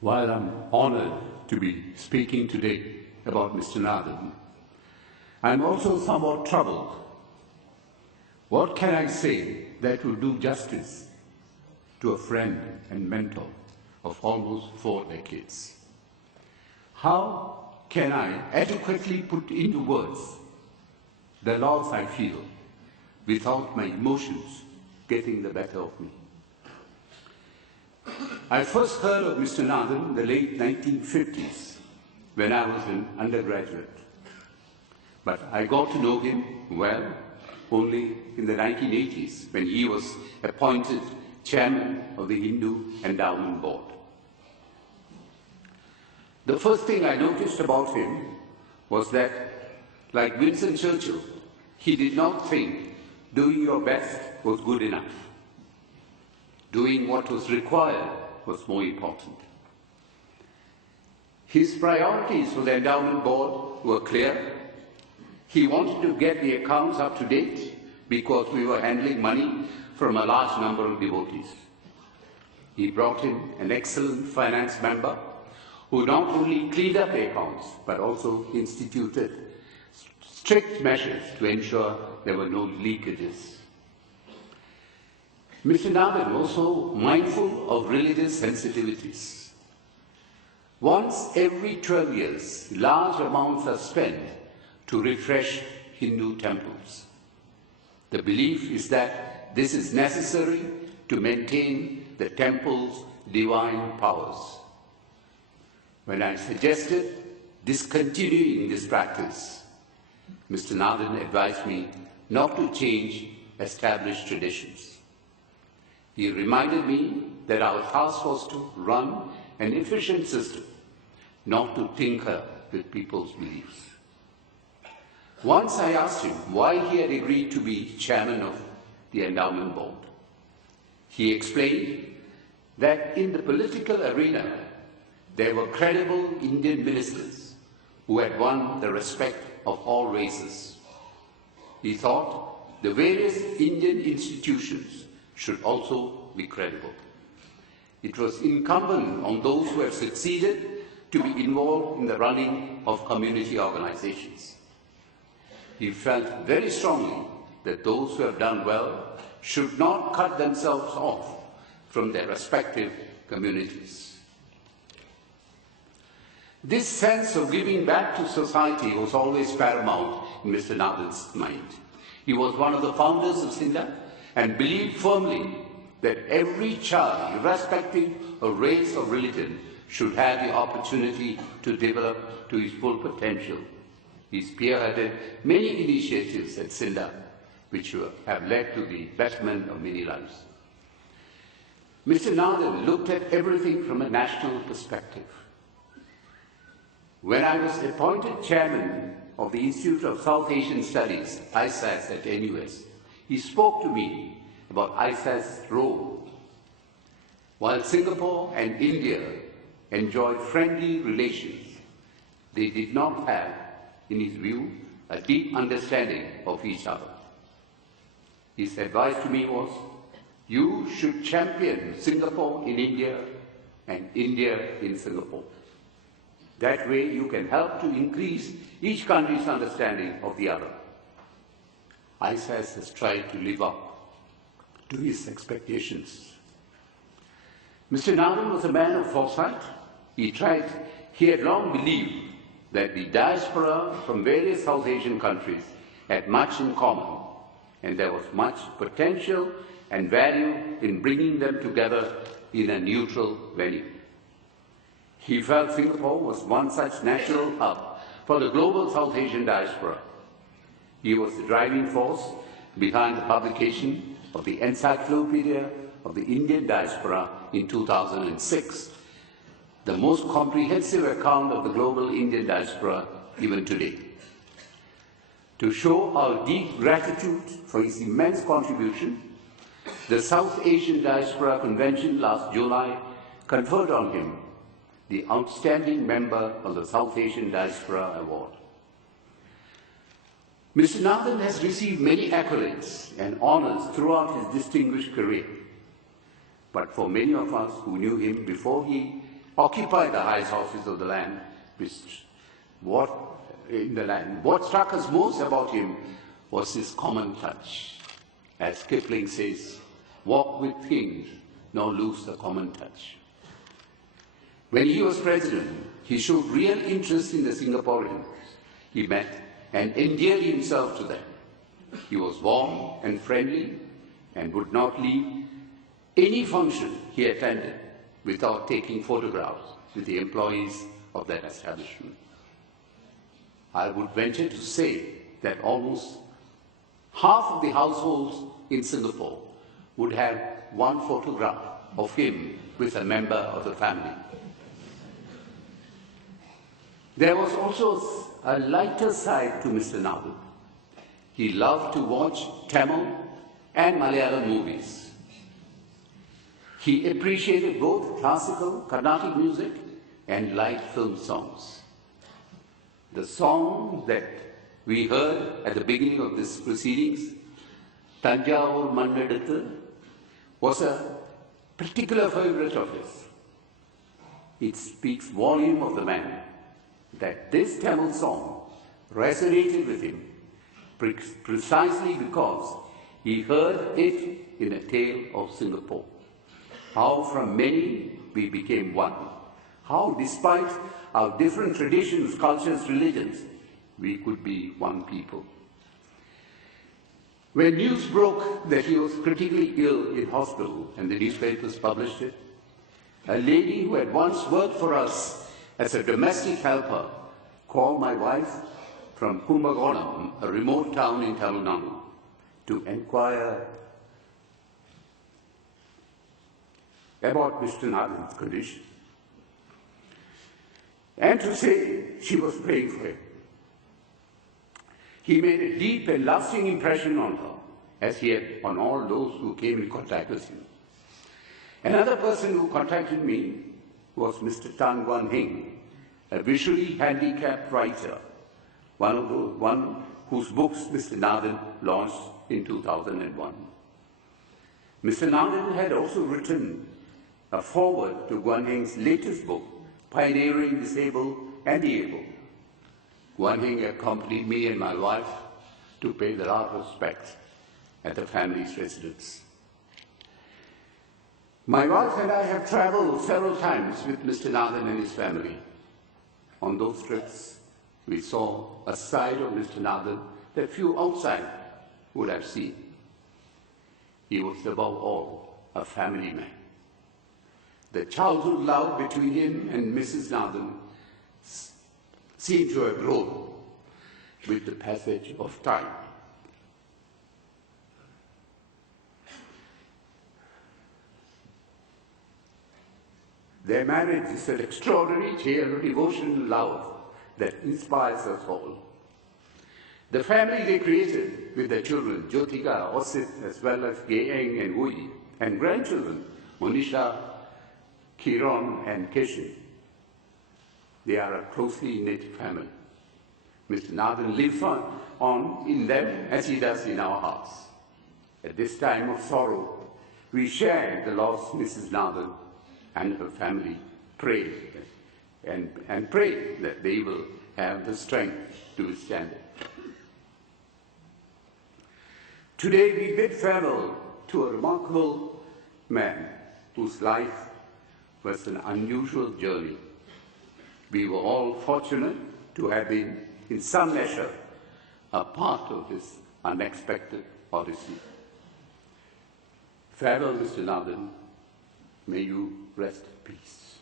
While I'm honored to be speaking today about Mr. Nathan, I'm also somewhat troubled. What can I say that will do justice to a friend and mentor of almost 4 decades? How can I adequately put into words the loss I feel without my emotions getting the better of me? I first heard of Mr. Nathan in the late 1950s when I was an undergraduate. But I got to know him well only in the 1980s when he was appointed chairman of the Hindu Endowment Board. The first thing I noticed about him was that, like Winston Churchill, he did not think doing your best was good enough. Doing what was required was more important. His priorities for the endowment board were clear. He wanted to get the accounts up to date because we were handling money from a large number of devotees. He brought in an excellent finance member who not only cleaned up the accounts but also instituted strict measures to ensure there were no leakages. Mr. Nathan was also mindful of religious sensitivities. Once every 12 years, large amounts are spent to refresh Hindu temples. The belief is that this is necessary to maintain the temple's divine powers. When I suggested discontinuing this practice, Mr. Nathan advised me not to change established traditions. He reminded me that our task was to run an efficient system, not to tinker with people's beliefs. Once I asked him why he had agreed to be chairman of the endowment board. He explained that in the political arena, there were credible Indian ministers who had won the respect of all races. He thought the various Indian institutions should also be credible. It was incumbent on those who have succeeded to be involved in the running of community organizations. He felt very strongly that those who have done well should not cut themselves off from their respective communities. This sense of giving back to society was always paramount in Mr. Nathan's mind. He was one of the founders of SINDA and believed firmly that every child, irrespective of race or religion, should have the opportunity to develop to his full potential. He spearheaded many initiatives at SINDA, which have led to the betterment of many lives. Mr. Nathan looked at everything from a national perspective. When I was appointed chairman of the Institute of South Asian Studies, ISAS at NUS, he spoke to me about ISAS's role. While Singapore and India enjoyed friendly relations, they did not have, in his view, a deep understanding of each other. His advice to me was, you should champion Singapore in India and India in Singapore. That way you can help to increase each country's understanding of the other. ISAS has tried to live up to his expectations. Mr. Nathan was a man of foresight. He had long believed that the diaspora from various South Asian countries had much in common, and there was much potential and value in bringing them together in a neutral venue. He felt Singapore was one such natural hub for the global South Asian diaspora. He was the driving force behind the publication of the Encyclopedia of the Indian Diaspora in 2006, the most comprehensive account of the global Indian diaspora even today. To show our deep gratitude for his immense contribution, the South Asian Diaspora Convention last July conferred on him the Outstanding Member of the South Asian Diaspora Award. Mr. Nathan has received many accolades and honors throughout his distinguished career. But for many of us who knew him before he occupy the highest office of the land. What struck us most about him was his common touch. As Kipling says, walk with kings, nor lose the common touch. When he was president, he showed real interest in the Singaporeans he met and endeared himself to them. He was warm and friendly and would not leave any function he attended without taking photographs with the employees of that establishment. I would venture to say that almost half of the households in Singapore would have one photograph of him with a member of the family. There was also a lighter side to Mr. Nathan. He loved to watch Tamil and Malayalam movies. He appreciated both classical Carnatic music and light film songs. The song that we heard at the beginning of this proceedings, Tanjavur Mannadathu, was a particular favorite of his. It speaks volume of the man that this Tamil song resonated with him precisely because he heard it in a tale of Singapore. How from many we became one. How despite our different traditions, cultures, religions, we could be one people. When news broke that he was critically ill in hospital and the newspapers published it, a lady who had once worked for us as a domestic helper called my wife from Kumbakonam, a remote town in Tamil Nadu, to inquire about Mr. Nathan's condition and to say she was praying for him. He made a deep and lasting impression on her, as he had on all those who came in contact with him. Another person who contacted me was Mr. Tan Guan Hing, a visually handicapped writer, one whose books Mr. Nathan launched in 2001. Mr. Nathan had also written a foreword to Guan Hing's latest book, Pioneering Disabled and the Able. Guan Hing accompanied me and my wife to pay the last respects at the family's residence. My wife and I have traveled several times with Mr. Nathan and his family. On those trips, we saw a side of Mr. Nathan that few outside would have seen. He was above all a family man. The childhood love between him and Mrs. Nathan seemed to have grown with the passage of time. Their marriage is an extraordinary tale of devotion and love that inspires us all. The family they created with their children, Jyotika, Osit, as well as Gaeng and Wui, and grandchildren, Monisha, Kiron, and Keshin. They are a closely knit family. Mr. Nathan lives on in them as he does in our hearts. At this time of sorrow, we share the loss of Mrs. Nathan and her family. Pray and pray that they will have the strength to withstand it. Today we bid farewell to a remarkable man whose life was an unusual journey. We were all fortunate to have been, in some measure, a part of this unexpected odyssey. Farewell, Mr. Nathan. May you rest in peace.